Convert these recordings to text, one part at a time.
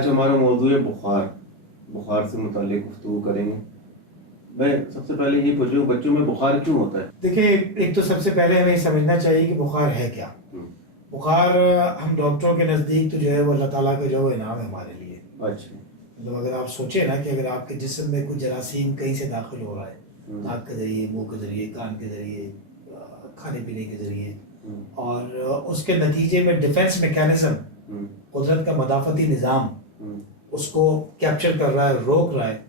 आज हमारा मौजू है बुखार। बुखार से मुताल्लिक गुफ्तगू करेंगे। मैं सबसे पहले ये पूछूं, बच्चों में बुखार क्यों होता है? देखिए, एक तो सबसे पहले हमें समझना चाहिए कि बुखार है क्या। बुखार हम डॉक्टरों के नज़दीक तो जो है वो अल्लाह ताला का जो इनाम है हमारे लिए। अच्छा। मतलब अगर आप सोचें ना कि अगर आपके जिस्म में कुछ जरासीम कहीं से दाखिल हो रहा है, नाक के ज़रिए, मुंह के ज़रिए, कान के ज़रिए, खाने पीने के ज़रिए, और उसके नतीजे में डिफेंस मैकेनिज्म, कुदरत का मदाफ़ती निज़ाम उसको कैप्चर कर रहा है, रोक रहा है,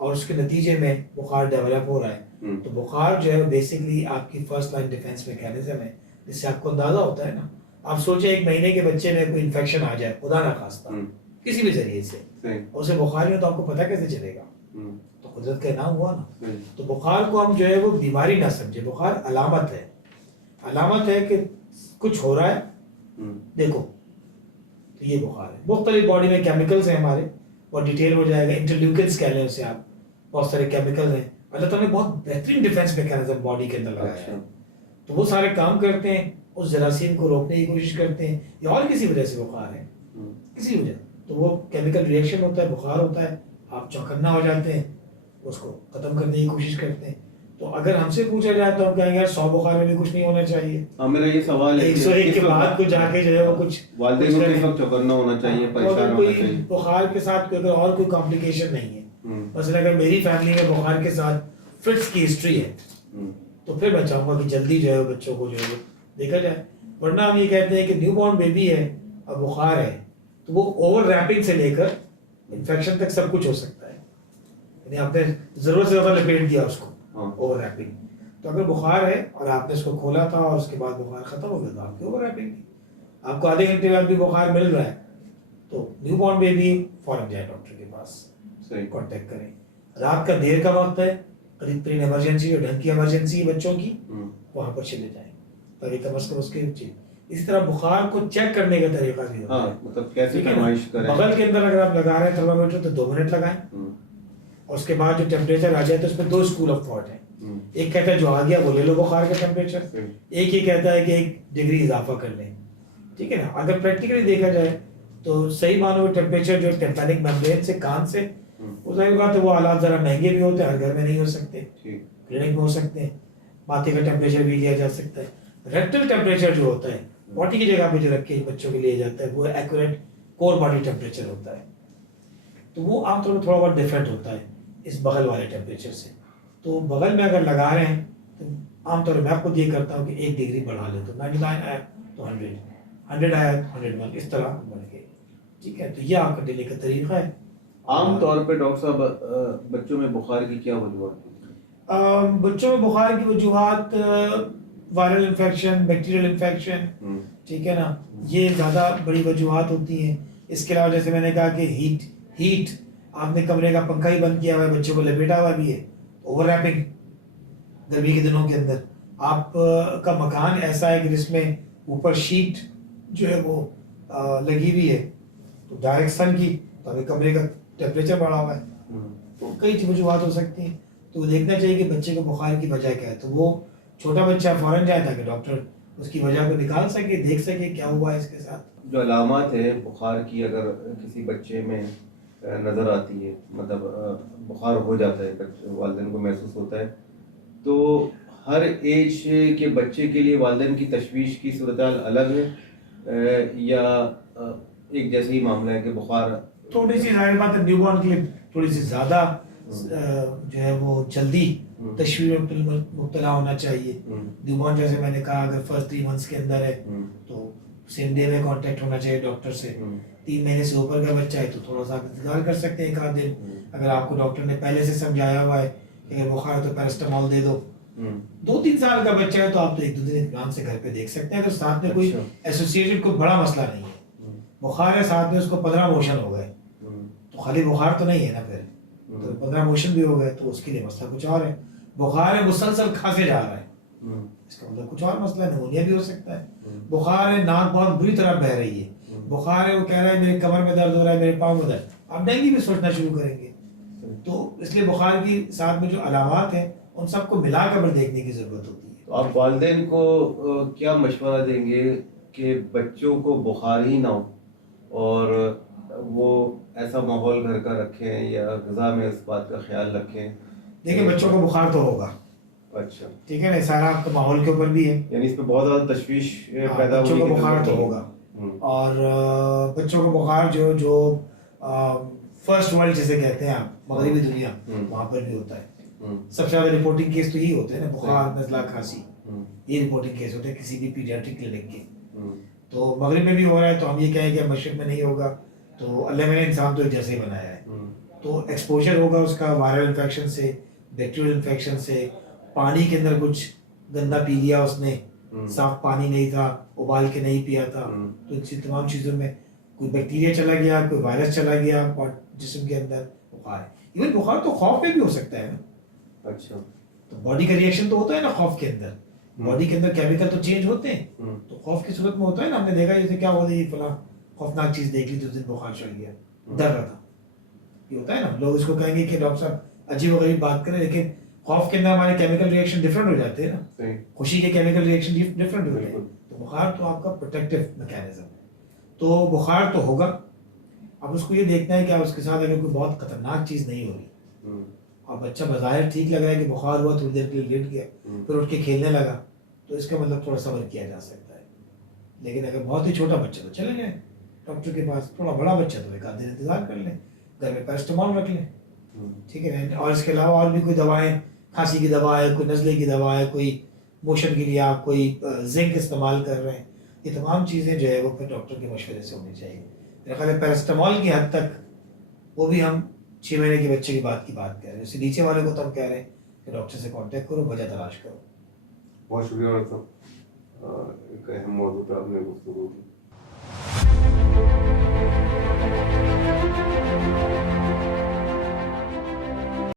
और उसके नतीजे में बुखार डेवलप हो रहा है। तो बुखार जो है बेसिकली आपकी फर्स्ट लाइन डिफेंस मैकेनिज्म है, जिससे आपको अंदाज़ा होता है ना। आप सोचें 1 महीने के बच्चे में कोई इन्फेक्शन आ जाए, खुदा ना खास्ता, किसी भी जरिए से, उसे बुखार नहीं हो तो आपको पता कैसे चलेगा? तो कुदरत का इनाम हुआ ना। तो बुखार को हम जो है वो बीमारी ना समझे, बुखार अलामत है। अलामत है कि कुछ हो रहा है, देखो, तो ये बुखार है। मुख्तलिफ बॉडी में केमिकल्स हैं हमारे, और डिटेल हो जाएगा, इंटरल्यूकिन्स कह लें उसे आप, बहुत सारे केमिकल्स हैं। अल्लाह ताला ने बहुत बेहतरीन डिफेंस मैकेनिज्म बॉडी के अंदर लगाया है। तो वो सारे काम करते हैं, उस जरासीम को रोकने की कोशिश करते हैं, या और किसी वजह से बुखार है, किसी वजह, तो वो केमिकल रिएक्शन होता है, बुखार होता है, आप चौकन्ना हो जाते हैं, उसको ख़त्म करने की कोशिश करते हैं। तो अगर हमसे पूछा जाए तो हम कहेंगे यार 100 बुखार में भी कुछ नहीं होना चाहिए। मेरा ये सवाल है 101 के बाद को जाके जो है वो कुछ वालिदैन को किस वक्त चौकन्ना होना चाहिए, परेशान होना चाहिए? बुखार के साथ अगर और कोई कॉम्प्लिकेशन नहीं है, मसलन अगर मेरी फैमिली में बुखार के साथ फिट्स की हिस्ट्री है, तो फिर मैं चाहूँगा कि जल्दी जो है बच्चों को जो है देखा जाए। वरना हम ये कहते हैं कि न्यू बॉर्न बेबी है और बुखार है, तो वो ओवर रैपिंग से लेकर इन्फेक्शन तक सब कुछ हो सकता है, यानी आपने ज़रूरत से ज़्यादा लपेट दिया उसको, ओवर रैपिंग। तो अगर बुखार है और आपने उसको खोला था और उसके बाद बुखार ख़त्म हो गया तो आपकी ओवर रैपिंग थी। आपको आधे घंटे बाद भी बुखार मिल रहा है तो न्यू बॉर्न बेबी फ़ौरन जाए डॉक्टर के पास, कॉन्टेक्ट करें। रात का देर का वक्त है, करीब तरीन इमरजेंसी और ढंग की इमरजेंसी बच्चों की, वहाँ पर चले जाएँ ताकि कम अज़ कम उसके चीज़। इसी तरह बुखार को चेक करने का तरीका भी होता है, मतलब कैसे फरमाइश करें? बगल के अंदर अगर आप लगा रहे हैं थर्मामीटर तो 2 मिनट लगाएं, और उसके बाद जो टेम्परेचर आ जाए तो उसमें 2 स्कूल ऑफ थॉट हैं। एक कहता है जो आ गया वो ले लो बुखार का टेम्परेचर, एक ही कहता है कि 1 डिग्री इजाफा कर लें, ठीक है ना। अगर प्रैक्टिकली देखा जाए तो सही मानो टेम्परेचर जो टेम्पैनिक मेम्ब्रेन से कान से, वो जाहिर बात है वो हालात ज़रा महंगे भी होते हैं, हर घर में नहीं हो सकते, क्लिनिक में हो सकते हैं। माथे का टेम्परेचर भी लिया जा सकता है। रेक्टल टेम्परेचर जो होता है बॉडी की जगह पे जो रख के बच्चों के लिए जाता है, वो एक्यूरेट कोर बॉडी टेम्परेचर होता है, तो वो आमतौर पर थोड़ा बहुत डिफरेंट होता है इस बगल वाले टेम्परेचर से। तो बगल में अगर लगा रहे हैं तो आमतौर पर मैं आपको ये करता हूँ कि 1 डिग्री बढ़ा ले, तो 99 आया तो 100 आया 101, इस तरह बढ़ के, ठीक है। तो ये आपका डिले का तरीका है। आम तौर पे डॉक्टर साहब बच्चों में बुखार की क्या वजूहत है? बच्चों में बुखार की वजूहत वायरल इन्फेक्शन, बैक्टीरियल इन्फेक्शन, ठीक है ना, ये ज़्यादा बड़ी वजूहत होती हैं। इसके अलावा जैसे मैंने कहा कि हीट आपने कमरे का पंखा ही बंद किया हुआ है, बच्चों को लपेटा हुआ भी है, ओवर रैपिंग गर्मी के दिनों के अंदर आप का मकान ऐसा है कि जिसमें ऊपर शीट जो है वो लगी हुई है, तो डायरेक्ट सन की, तो अभी कमरे का टेम्परेचर बढ़ा हुआ है, तो कई वजूहत हो सकती हैं। तो देखना चाहिए कि बच्चे को बुखार की वजह क्या है, तो वो छोटा बच्चा फ़ौरन जाए ताकि डॉक्टर उसकी वजह को निकाल सके, देख सके क्या हुआ है इसके साथ। जो अलामत है बुखार की अगर किसी बच्चे में नज़र आती है, मतलब बुखार हो जाता है, बच्चे वालिदैन को महसूस होता है, तो हर एज के बच्चे के लिए वालिदैन की तशवीश की सूरत अलग है या एक जैसे ही मामला है कि बुखार? थोड़ी सी जाहिर बात है न्यूबॉर्न के लिए थोड़ी सी ज़्यादा जो है वो जल्दी तशवीर में मुब्तला होना चाहिए। न्यूबॉर्न जैसे मैंने कहा अगर फर्स्ट 3 मंथ्स के अंदर है तो सेम डे में कांटेक्ट होना चाहिए डॉक्टर से। 3 महीने से ऊपर का बच्चा है तो थोड़ा सा इंतजार कर सकते हैं 1 आध दिन। अगर आपको डॉक्टर ने पहले से समझाया हुआ है कि अगर बुखार है तो पैरास्टामोल दे दो। 2-3 साल का बच्चा है तो आप तो 1-2 दिन इत्मीनान से घर पे देख सकते हैं अगर साथ में कोई एसोसिएटेड कोई बड़ा मसला नहीं है। बुखार है साथ में उसको 15 मोशन हो गए तो खाली बुखार तो नहीं है ना, फिर तो 15 मोशन भी हो गए तो उसके लिए मसला कुछ और है। बुखार है मुसलसल खांसे जा रहा है, इसका मतलब कुछ और मसला, निमोनिया भी हो सकता है। बुखार है नाक बहुत बुरी तरह बह रही है, बुखार है वो कह रहा है मेरे कमर में दर्द हो रहा है, मेरे पाँव में दर्द, आप डेंगू भी सोचना शुरू करेंगे। तो इसलिए बुखार की साथ में जो अलामात हैं उन सबको मिलाकर देखने की ज़रूरत होती है। तो आप वालिदैन को क्या मशवरा देंगे कि बच्चों को बुखार ही ना हो और वो ऐसा माहौल घर का रखें या ग़िज़ा में इस बात का ख्याल रखें? देखिए बच्चों को बुखार तो होगा, अच्छा, ठीक है ना, सारा आपके माहौल के ऊपर भी है। यानी इस पे बहुत ज़्यादा तशवीश पैदा बच्चों होने को की बुखार ज़रूरत तो नहीं है। होगा और बच्चों को बुखार जो जो फर्स्ट वर्ल्ड जिसे कहते हैं आप, मगरबी दुनिया, वहाँ पर भी होता है। सबसे ज़्यादा रिपोर्टिंग केस तो यही होते हैं ना, बुखार, नज़ला, खांसी, ये रिपोर्टिंग केस होते हैं किसी भी पीडियाट्रिक क्लिनिक के। तो मगरिब में भी हो रहा है, तो हम ये कहें कि मशरिक में नहीं होगा, तो अल्लाह ने इंसान तो एक जैसे ही बनाया है। तो एक्सपोजर होगा उसका वायरल इन्फेक्शन से, बैक्टीरियल इन्फेक्शन से, पानी के अंदर कुछ गंदा पी लिया उसने, साफ पानी नहीं था, उबाल के नहीं पिया था, तो इन तमाम चीज़ों में कोई बैक्टीरिया चला गया, कोई वायरस चला गया और जिस्म के अंदर बुखार है। इवन बुखार तो खौफ में भी हो सकता है ना। अच्छा, तो बॉडी का रिएक्शन तो होता है ना खौफ के अंदर, बॉडी के अंदर केमिकल तो चेंज होते हैं, तो खौफ की सूरत में होता है ना। हमने देखा जैसे क्या हुआ, ये फला खौफनाक चीज़ देख ली तो उस दिन बुखार चढ़ गया, डर रहा था, ये होता है ना। लोग इसको कहेंगे कि डॉक्टर साहब अजीब गरीब बात करें, लेकिन खौफ के अंदर हमारे केमिकल रिएक्शन डिफरेंट हो जाते हैं ना, खुशी के केमिकल रिएक्शन डिफरेंट होते हैं। तो बुखार तो आपका प्रोटेक्टिव मैकेनिज्म है, तो बुखार तो होगा। अब उसको ये देखना है कि आप उसके साथ अगर कोई बहुत खतरनाक चीज़ नहीं हो रही और बच्चा बज़ाहिर ठीक लग रहा है कि बुखार हुआ, थोड़ी देर के लिए लेट गया, फिर उठ के खेलने लगा, तो इसका मतलब थोड़ा सब्र किया जा सकता है। लेकिन अगर बहुत ही छोटा बच्चा तो चले जाए डॉक्टर के पास, थोड़ा बड़ा बच्चा तो एक आध दिन इंतज़ार कर लें, घर में पैरास्टामोल रख लें, ठीक है ना। और इसके अलावा और भी कोई दवाएं, खांसी की दवा है, कोई नज़ले की दवा है, कोई मोशन के लिए आप कोई जिंक इस्तेमाल कर रहे हैं, ये तमाम चीज़ें जो है वो फिर डॉक्टर के मशवरे से होनी चाहिए। मेरा ख्याल है पैरास्टामोल की हद तक, वो भी हम 6 महीने के बच्चे की बात कह रहे हैं, उससे नीचे वाले को तो हम कह रहे हैं कि डॉक्टर से कांटेक्ट करो, वजह तलाश करो। बहुत शुक्रिया डॉक्टर साहब, एक अहम मौजूद पर आपने गुफ्तगू की।